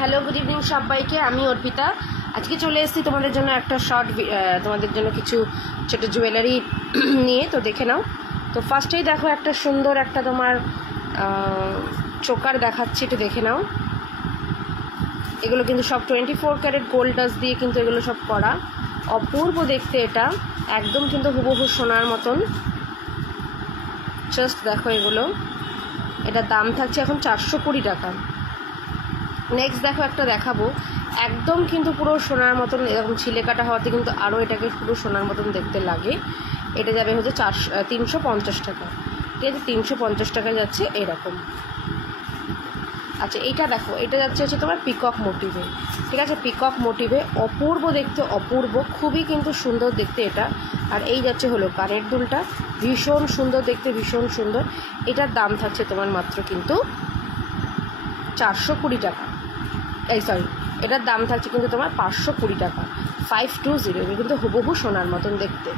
Hello good evening সবাইকে। আমি অর্পিতা। আজকে চলে এসেছি তোমাদের জন্য একটা শর্ট, তোমাদের জন্য কিছু ছোটো জুয়েলারি নিয়ে। তো দেখে নাও। তো ফার্স্টেই দেখো একটা সুন্দর একটা তোমার চোকার দেখাচ্ছি, একটু দেখে নাও। এগুলো কিন্তু সব 24 ক্যারেট গোল্ড ডাস্ট দিয়ে কিন্তু এগুলো সব করা। অপূর্ব দেখতে, এটা একদম কিন্তু হুবহু সোনার মতন। জাস্ট দেখো এগুলো, এটার দাম থাকছে এখন 420 টাকা। নেক্সট দেখো একটা দেখাবো, একদম কিন্তু পুরো সোনার মতন, এরকম ছিলে কাটা হওয়াতে কিন্তু আরও এটাকে পুরো সোনার মতন দেখতে লাগে। এটা যাবে হচ্ছে 350 টাকা। ঠিক আছে, 350 টাকায় যাচ্ছে এরকম। আচ্ছা এইটা দেখো, এটা যাচ্ছে হচ্ছে তোমার পিকক মোটিভে। ঠিক আছে, পিকক মোটিভে অপূর্ব দেখতে, অপূর্ব, খুবই কিন্তু সুন্দর দেখতে এটা। আর এই যাচ্ছে হলো কানের দুলটা, ভীষণ সুন্দর দেখতে, ভীষণ সুন্দর। এটার দাম থাকছে তোমার মাত্র কিন্তু 420 টাকা। এটার দাম থাকছে কিন্তু তোমার 520 টাকা। 520, এটা কিন্তু হুবহু সোনার মতন দেখতে।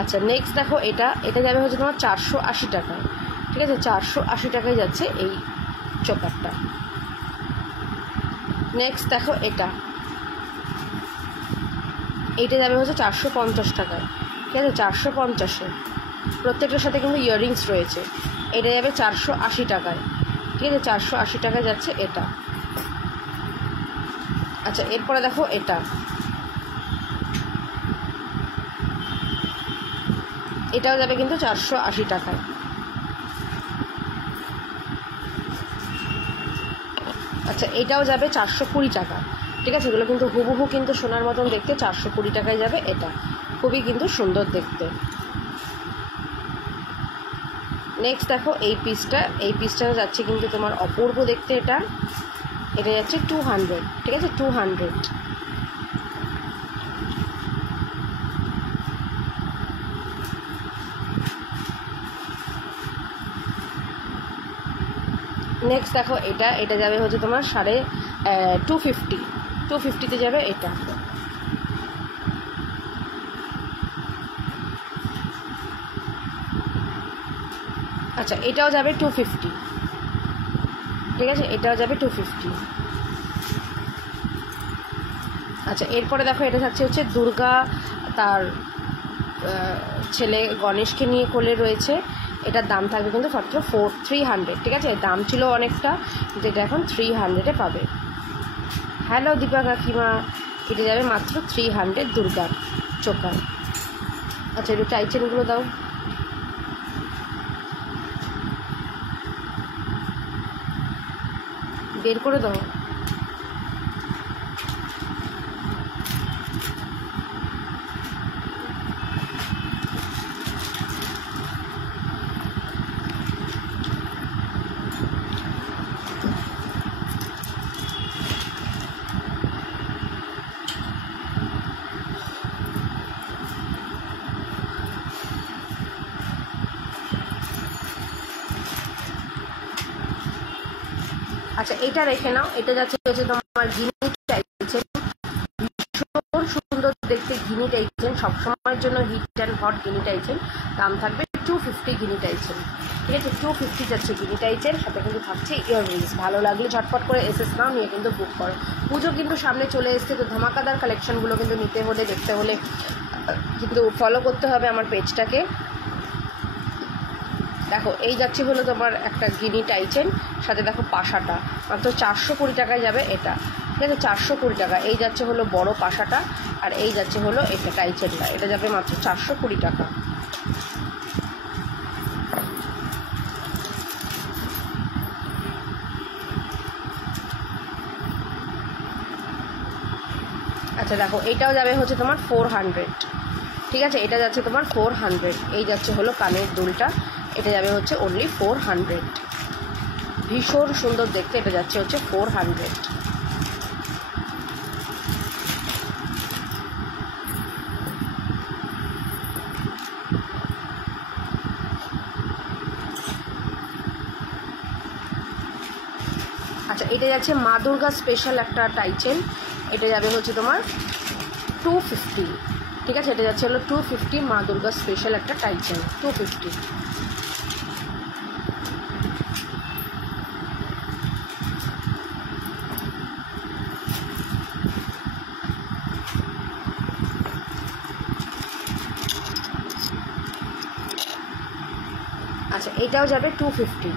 আচ্ছা নেক্সট দেখো, এটা যাবে হচ্ছে তোমার 480 টাকায়। ঠিক আছে, 480 টাকায় যাচ্ছে এই চোকারটা। নেক্সট দেখো, এইটা যাবে হচ্ছে 450 টাকায়। ঠিক আছে, 450-এ প্রত্যেকটার সাথে কিন্তু ইয়াররিংস রয়েছে। এটা যাবে 480 টাকায়। ঠিক আছে, 480 টাকায় যাচ্ছে এটা। আচ্ছা এরপরে দেখো, এটাও যাবে কিন্তু 480 টাকায়। আচ্ছা এটাও যাবে 420 টাকা। ঠিক আছে, এগুলো কিন্তু হুবহু কিন্তু সোনার মতন দেখতে, 420 টাকায় যাবে এটা। খুবই কিন্তু সুন্দর দেখতে। নেক্সট দেখো এই পিসটা যাচ্ছে কিন্তু তোমার অপূর্ব দেখতে। এটা যাচ্ছে 200। ঠিক আছে, 200। নেক্সট দেখো, এটা যাবে হচ্ছে তোমার 250-তে যাবে এটা। আচ্ছা এটাও যাবে 250। ঠিক আছে, এটাও যাবে 250। আচ্ছা এরপরে দেখো, এটা থাকছে হচ্ছে দুর্গা তার ছেলে গণেশকে নিয়ে কোলে রয়েছে। এটার দাম থাকবে কিন্তু মাত্র 300। ঠিক আছে, দাম ছিল অনেকটা, কিন্তু এটা এখন 300-এ পাবে। হ্যালো দীপা কাকিমা, এটা যাবে মাত্র 300 দুর্গার চোকার। আচ্ছা একটু টাইচেনগুলো দাও। বের করে দাও। আচ্ছা এটা রেখে নাও। এটা যাচ্ছে হচ্ছে তোমার গিনি টাইচেন, ভীষণ সুন্দর দেখতে গিনি টাইচেন, সবসময়ের জন্য হিট অ্যান্ড হট গিনি টাইচেন। দাম থাকবে 250 গিনি টাইচেন। ঠিক আছে, 250 যাচ্ছে গিনি টাইচেন, সাথে কিন্তু থাকছে ইয়াররিংস। ভালো লাগলে ঝটপট করে এসএস নাও, নিয়ে কিন্তু বুক করো। পুজো কিন্তু সামনে চলে এসছে, তো ধামাকাদার কালেকশনগুলো কিন্তু নিতে হলে, দেখতে হলে কিন্তু ফলো করতে হবে আমার পেজটাকে। দেখো এই যাচ্ছে হলো তোমার একটা গিনি টাইচেন, সাথে দেখো পাশাটা মাত্র 420 টাকায় যাবে এটা। ঠিক আছে, 420 টাকা। এই যাচ্ছে হলো বড় পাশাটা, আর এই যাচ্ছে হলো এটা টাইচেনটা, এটা যাবে মাত্র 420 টাকা। আচ্ছা দেখো, এইটাও যাবে হচ্ছে তোমার 400। ঠিক আছে, এটা যাচ্ছে তোমার 400। এই যাচ্ছে হলো কানের দুলটা, এটা যাবে হচ্ছে অনলি 400। ভীষণ সুন্দর দেখতে, এটা যাচ্ছে হচ্ছে 400। আচ্ছা এটা যাচ্ছে মা দুর্গা স্পেশাল একটা টাইচেন, এটা যাবে হচ্ছে তোমার 250। ঠিক আছে, এটা যাচ্ছে হলো 250 মা দুর্গা স্পেশাল একটা টাইচেন, 250। এটাও যাবে 250।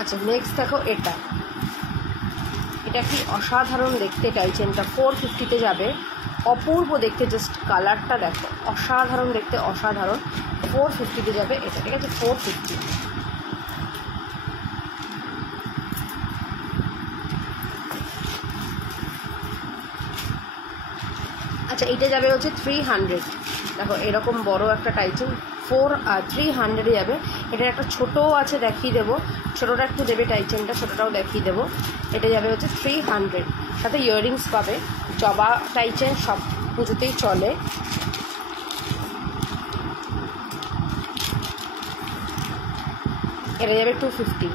আচ্ছা নেক্সট দেখো এটা কি অসাধারণ দেখতে টাইচেনটা, 450-তে যাবে। অপূর্ব দেখতে, জাস্ট কালারটা দেখো, অসাধারণ দেখতে, অসাধারণ। 450-তে যাবে এটা, ঠিক আছে, 450। আচ্ছা এইটা যাবে হচ্ছে 300। দেখো এরকম বড় একটা টাইচেন 300-এ যাবে। এটার একটা ছোটও আছে, দেখিয়ে দেবো, ছোটোটা একটু দেবে টাইচেনটা, ছোটোটাও দেখিয়ে দেবো। এটা যাবে হচ্ছে 300, সাথে ইয়াররিংস পাবে। জবা টাইচেন সব পুজোতেই চলে। এটা যাবে 250।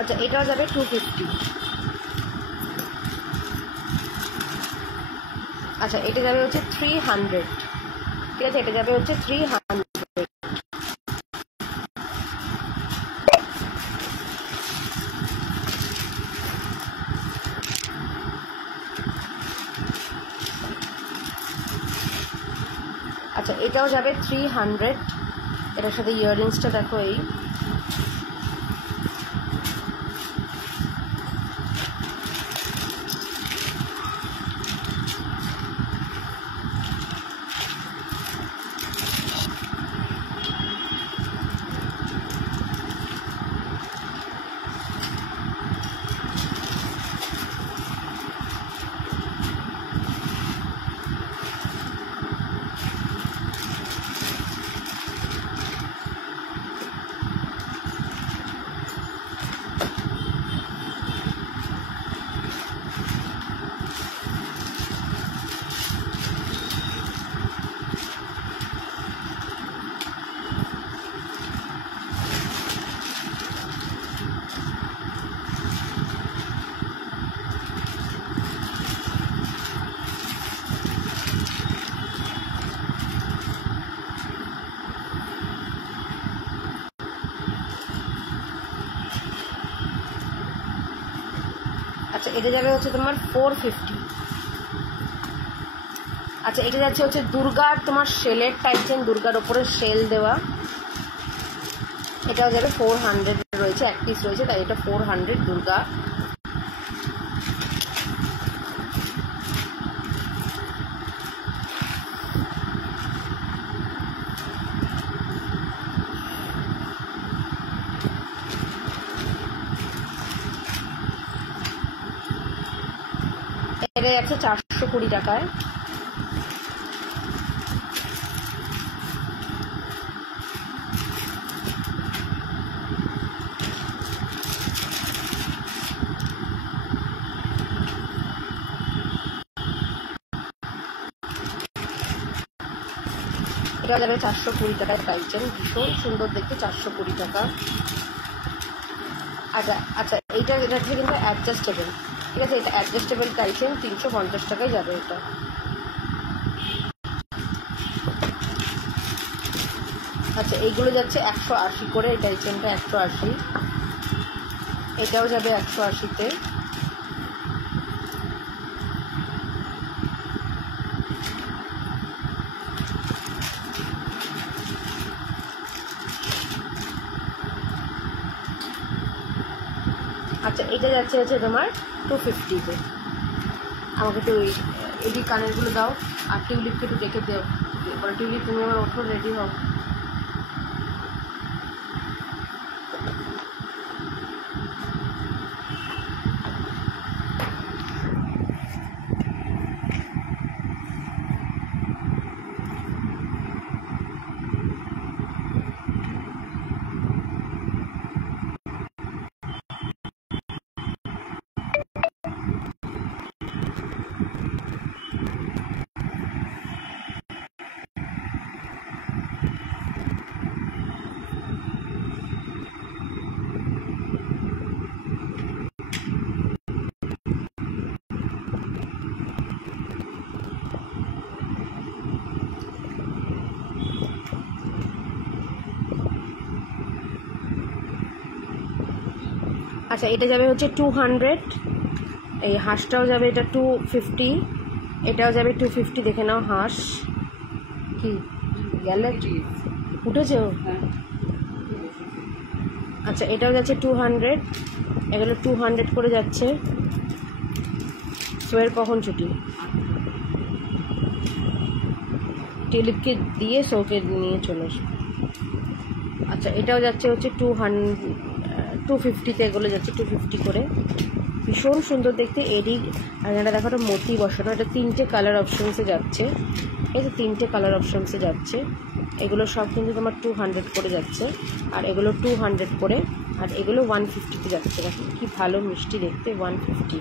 আচ্ছা এটাও যাবে 250। আচ্ছা এটা যাবে হচ্ছে 300, ঠিক আছে, এটা যাবে হচ্ছে 300। আচ্ছা এটাও যাবে 300। এটার সাথে ইয়াররিংসটা দেখো, এই আচ্ছা এটা যাবে হচ্ছে তোমার 450। আচ্ছা এটা যাচ্ছে হচ্ছে দুর্গার তোমার শেলের টাইচেন, দুর্গার ওপরে শেল দেওয়া। এটাও যাবে 400 রয়েছে, এক পিস রয়েছে, তাই এটা 400 দুর্গা। এটা যাচ্ছে 420 টাকায়। এটা যাবে 420 টাকায় টাইচেন, ভীষণ সুন্দর দেখতে, 420 টাকা। আচ্ছা আচ্ছা এটা হচ্ছে কিন্তু অ্যাডজাস্টেবল, ঠিক আছে, এটা অ্যাডজাস্টেবল টাইচেন, 350 টাকায় যাবে এটা। আচ্ছা এইগুলো যাচ্ছে 180 করে, এই টাইচেনটা 180, এটাও যাবে 180-তে। আচ্ছা এটা যাচ্ছে হচ্ছে তোমার 250-তে। আমাকে একটু এডি কানেরগুলো দাও, আর টিউলিপকে একটু দেখে দাও। এবার টিউলিপ তুমি আমার ওঠো, রেডি হও। আচ্ছা এটা যাবে হচ্ছে 200, এই হাঁসটাও যাবে এটা 250, এটাও যাবে 250। দেখে নাও হাঁস কি গেলে উঠেছে। আচ্ছা এটাও যাচ্ছে 200, এগুলো 200 করে যাচ্ছে। সোয়ের কখন ছুটি? টিউলিপকে দিয়ে সোকে নিয়ে চলে আসো। আচ্ছা এটাও যাচ্ছে হচ্ছে 250-তে, এগুলো যাচ্ছে 250 করে। ভীষণ সুন্দর দেখতে। এডি আর এটা দেখো একটা মতি বসানো, এটা 3টে কালার অপশনসে যাচ্ছে। এই যে 3টে কালার অপশনসে যাচ্ছে। এগুলো সব কিন্তু তোমার 200 করে যাচ্ছে, আর এগুলো 200 করে, আর এগুলো 150-তে যাচ্ছে। দেখো কি ভালো মিষ্টি দেখতে, 150।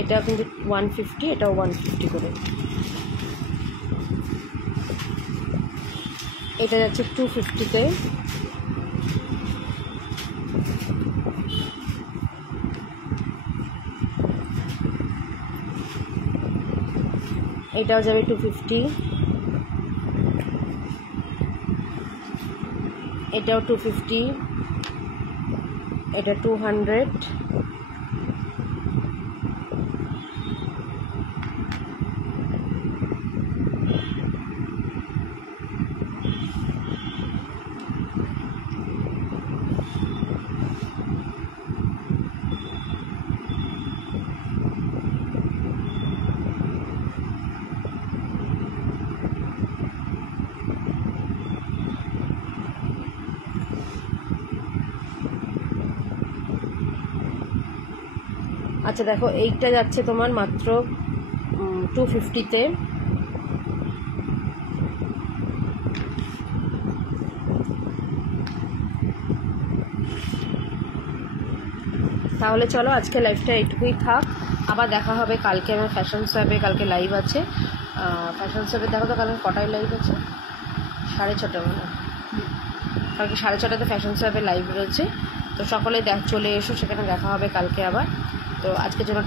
এটা কিন্তু 150, এটাও 150 করে। এটা যাচ্ছে 250-তে। এটাও যাবে 250, এটাও 250, এটা 200, আচ্ছা দেখো এইটা যাচ্ছে তোমার মাত্র 250-তে। তাহলে চলো আজকে লাইভটা এইটুকুই থাক, আবার দেখা হবে কালকে। আমার ফ্যাশন সোয়াবে কালকে লাইভ আছে। ফ্যাশন সোয়াবে দেখো তো কালকে কটায় লাইভ আছে? 6:30 মানে। কালকে 6:30-তে ফ্যাশন সোয়াবে লাইভ রয়েছে। তো সকলে চলে এসো, সেখানে দেখা হবে কালকে আবার। তো আজকের জন্য